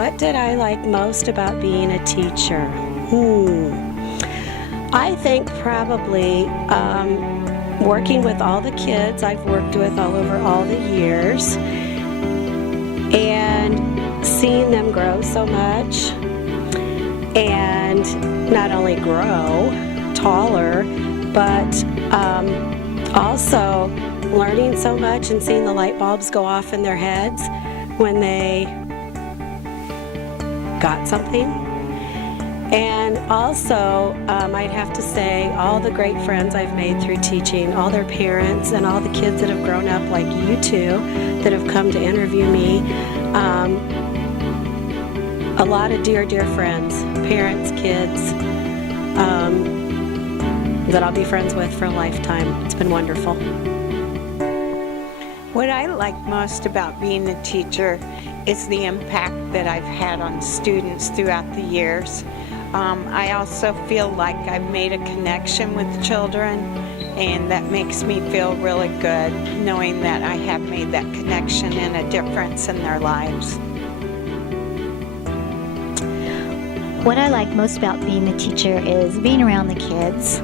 what did I like most about being a teacher? I think probably working with all the kids I've worked with all over all the years and seeing them grow so much, and not only grow taller, but also learning so much and seeing the light bulbs go off in their heads when they got something. And also, I'd have to say, all the great friends I've made through teaching, all their parents, and all the kids that have grown up like you two that have come to interview me. A lot of dear, dear friends, parents, kids, that I'll be friends with for a lifetime. It's been wonderful. What I like most about being a teacher is the impact that I've had on students throughout the years. I also feel like I've made a connection with children, and that makes me feel really good knowing that I have made that connection and a difference in their lives. What I like most about being a teacher is being around the kids.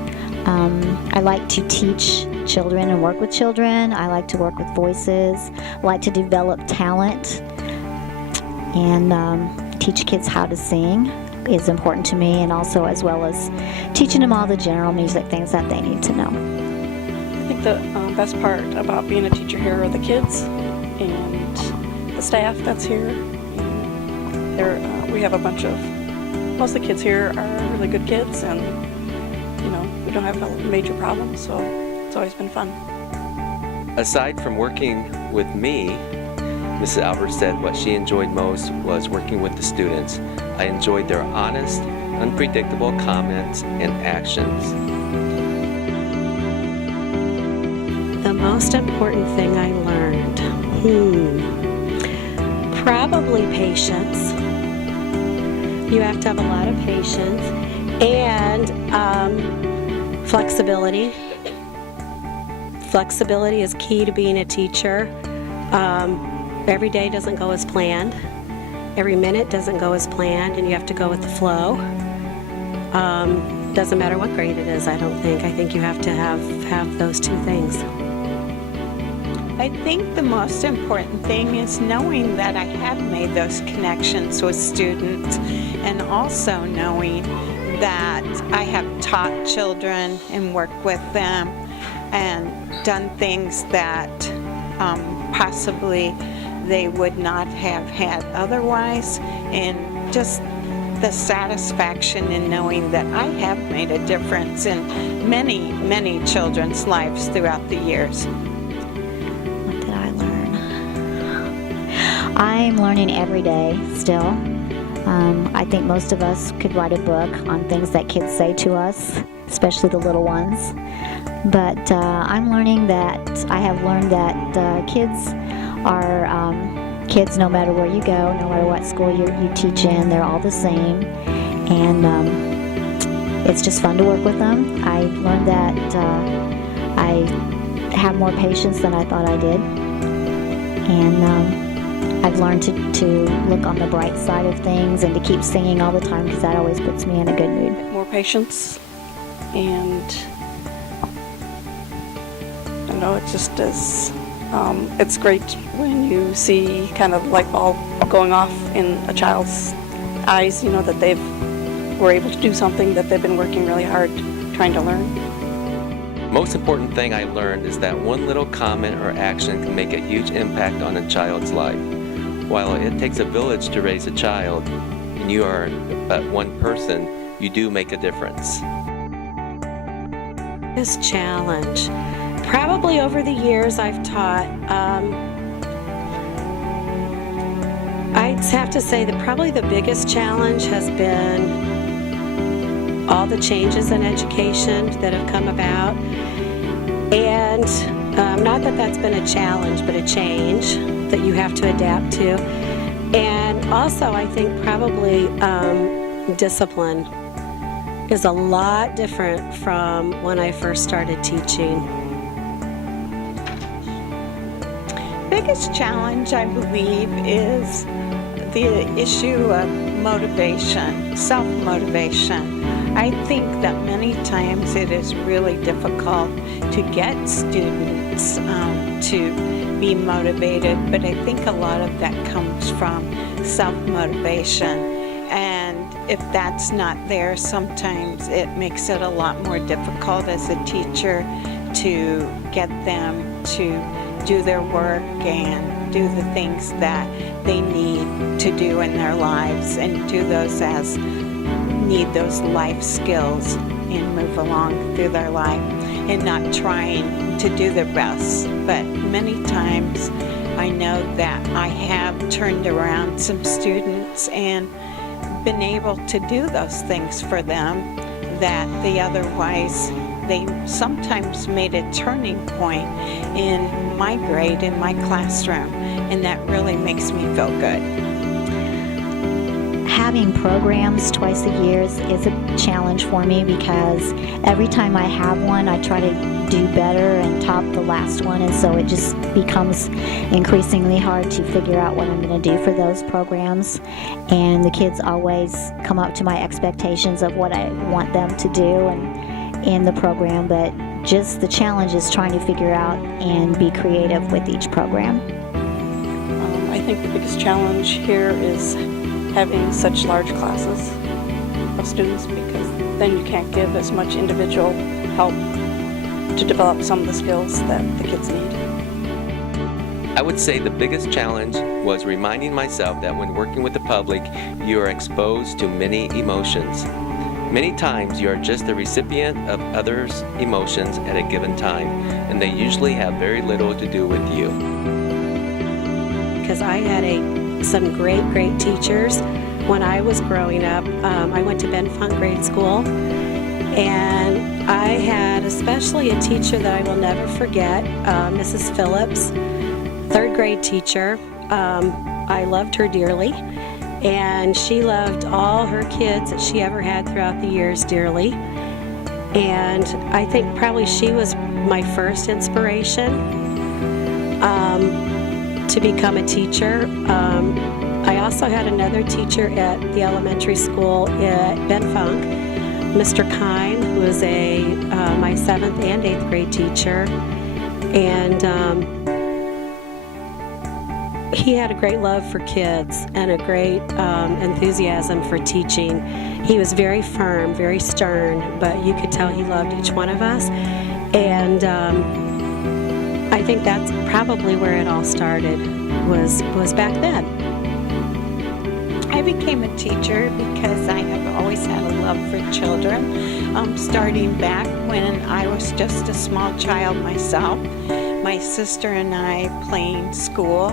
I like to teach children and work with children. I like to work with voices. I like to develop talent and teach kids how to sing is important to me, and also as well as teaching them all the general music things that they need to know. I think the best part about being a teacher here are the kids and the staff that's here. And we have a bunch of, most of the kids here are really good kids, and we don't have major problems, so it's always been fun. Aside from working with me, Mrs. Albert said what she enjoyed most was working with the students. I enjoyed their honest, unpredictable comments and actions. The most important thing I learned, probably patience. You have to have a lot of patience, and flexibility. Flexibility is key to being a teacher. Every day doesn't go as planned. Every minute doesn't go as planned, and you have to go with the flow. Doesn't matter what grade it is, I don't think. I think you have to have those two things. I think the most important thing is knowing that I have made those connections with students, and also knowing that I have taught children and worked with them and done things that possibly they would not have had otherwise, and just the satisfaction in knowing that I have made a difference in many, many children's lives throughout the years. What did I learn? I'm learning every day still. I think most of us could write a book on things that kids say to us, especially the little ones. But I'm learning that, I have learned that kids are kids no matter where you go, no matter what school you teach in, they're all the same. And it's just fun to work with them. I learned that I have more patience than I thought I did. And I've learned to look on the bright side of things and to keep singing all the time, because that always puts me in a good mood. More patience, and it just is, it's great when you see kind of light bulb going off in a child's eyes, that were able to do something that they've been working really hard trying to learn. Most important thing I learned is that one little comment or action can make a huge impact on a child's life. While it takes a village to raise a child, and you are but one person, you do make a difference. This challenge. Probably over the years I've taught, I'd have to say that probably the biggest challenge has been all the changes in education that have come about. And not that that's been a challenge, but a change that you have to adapt to. And also I think probably discipline is a lot different from when I first started teaching. Biggest challenge, I believe, is the issue of motivation, self-motivation, I think that many times it is really difficult to get students to be motivated, but I think a lot of that comes from self-motivation. And if that's not there, sometimes it makes it a lot more difficult as a teacher to get them to do their work and do the things that they need to do in their lives and do those as need those life skills and move along through their life and not trying to do their best. But many times I know that I have turned around some students and been able to do those things for them that they otherwise, they sometimes made a turning point in my grade, in my classroom, and that really makes me feel good. Having programs twice a year is a challenge for me because every time I have one, I try to do better and top the last one, and so it just becomes increasingly hard to figure out what I'm going to do for those programs. And the kids always come up to my expectations of what I want them to do and in the program, but just the challenge is trying to figure out and be creative with each program. I think the biggest challenge here is having such large classes of students, because then you can't give as much individual help to develop some of the skills that the kids need. I would say the biggest challenge was reminding myself that when working with the public, you are exposed to many emotions. Many times you are just the recipient of others' emotions at a given time, and they usually have very little to do with you. Because I had some great teachers when I was growing up. I went to Ben Funk Grade School, and I had especially a teacher that I will never forget, Mrs. Phillips, third grade teacher. I loved her dearly, and she loved all her kids that she ever had throughout the years dearly. And I think probably she was my first inspiration to become a teacher. I also had another teacher at the elementary school at Ben Funk, Mr. Kime, who was my 7th and 8th grade teacher. And he had a great love for kids and a great enthusiasm for teaching. He was very firm, very stern, but you could tell he loved each one of us. And I think that's probably where it all started, was back then. I became a teacher because I have always had a love for children. Starting back when I was just a small child myself, my sister and I playing school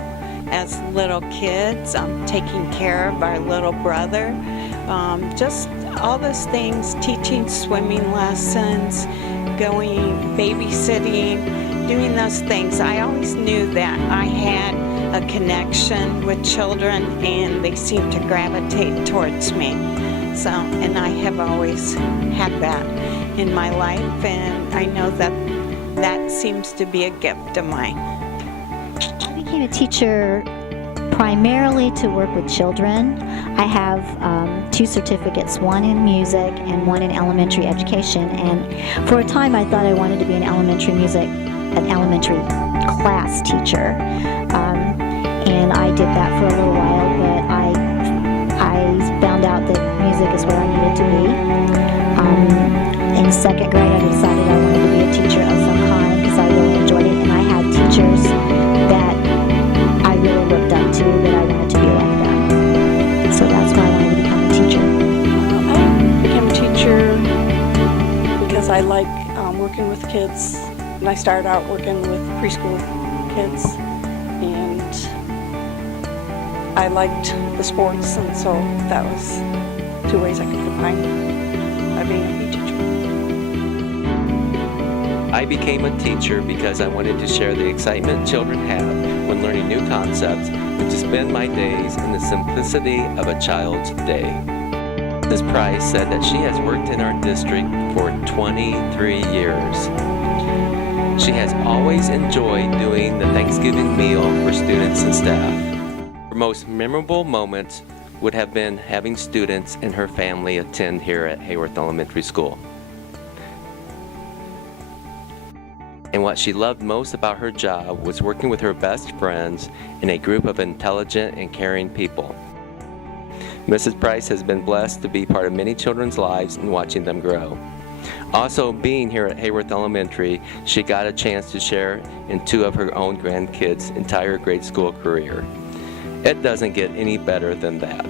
as little kids, taking care of our little brother, just all those things, teaching swimming lessons, going babysitting, doing those things. I always knew that I had a connection with children and they seemed to gravitate towards me. So, and I have always had that in my life, and I know that that seems to be a gift of mine. I became a teacher primarily to work with children. I have 2 certificates, one in music and one in elementary education. And for a time, I thought I wanted to be an elementary class teacher. And I did that for a little while, but I found out that music is where I needed to be. In 2nd grade, I decided I wanted to be a teacher of some kind because I really enjoyed it, and I had teachers that I really looked up to, that I wanted to be like them. So that's why I wanted to become a teacher. I became a teacher because I like working with kids, and I started out working with preschool kids, and I liked the sports, and so that was 2 ways I could combine by being a PE teacher. I became a teacher because I wanted to share the excitement children have when learning new concepts and to spend my days in the simplicity of a child's day. Mrs. Price said that she has worked in our district for 23 years. She has always enjoyed doing the Thanksgiving meal for students and staff. Her most memorable moments would have been having students and her family attend here at Hayworth Elementary School. And what she loved most about her job was working with her best friends in a group of intelligent and caring people. Mrs. Price has been blessed to be part of many children's lives and watching them grow. Also, being here at Hayworth Elementary, she got a chance to share in 2 of her own grandkids' entire grade school career. It doesn't get any better than that.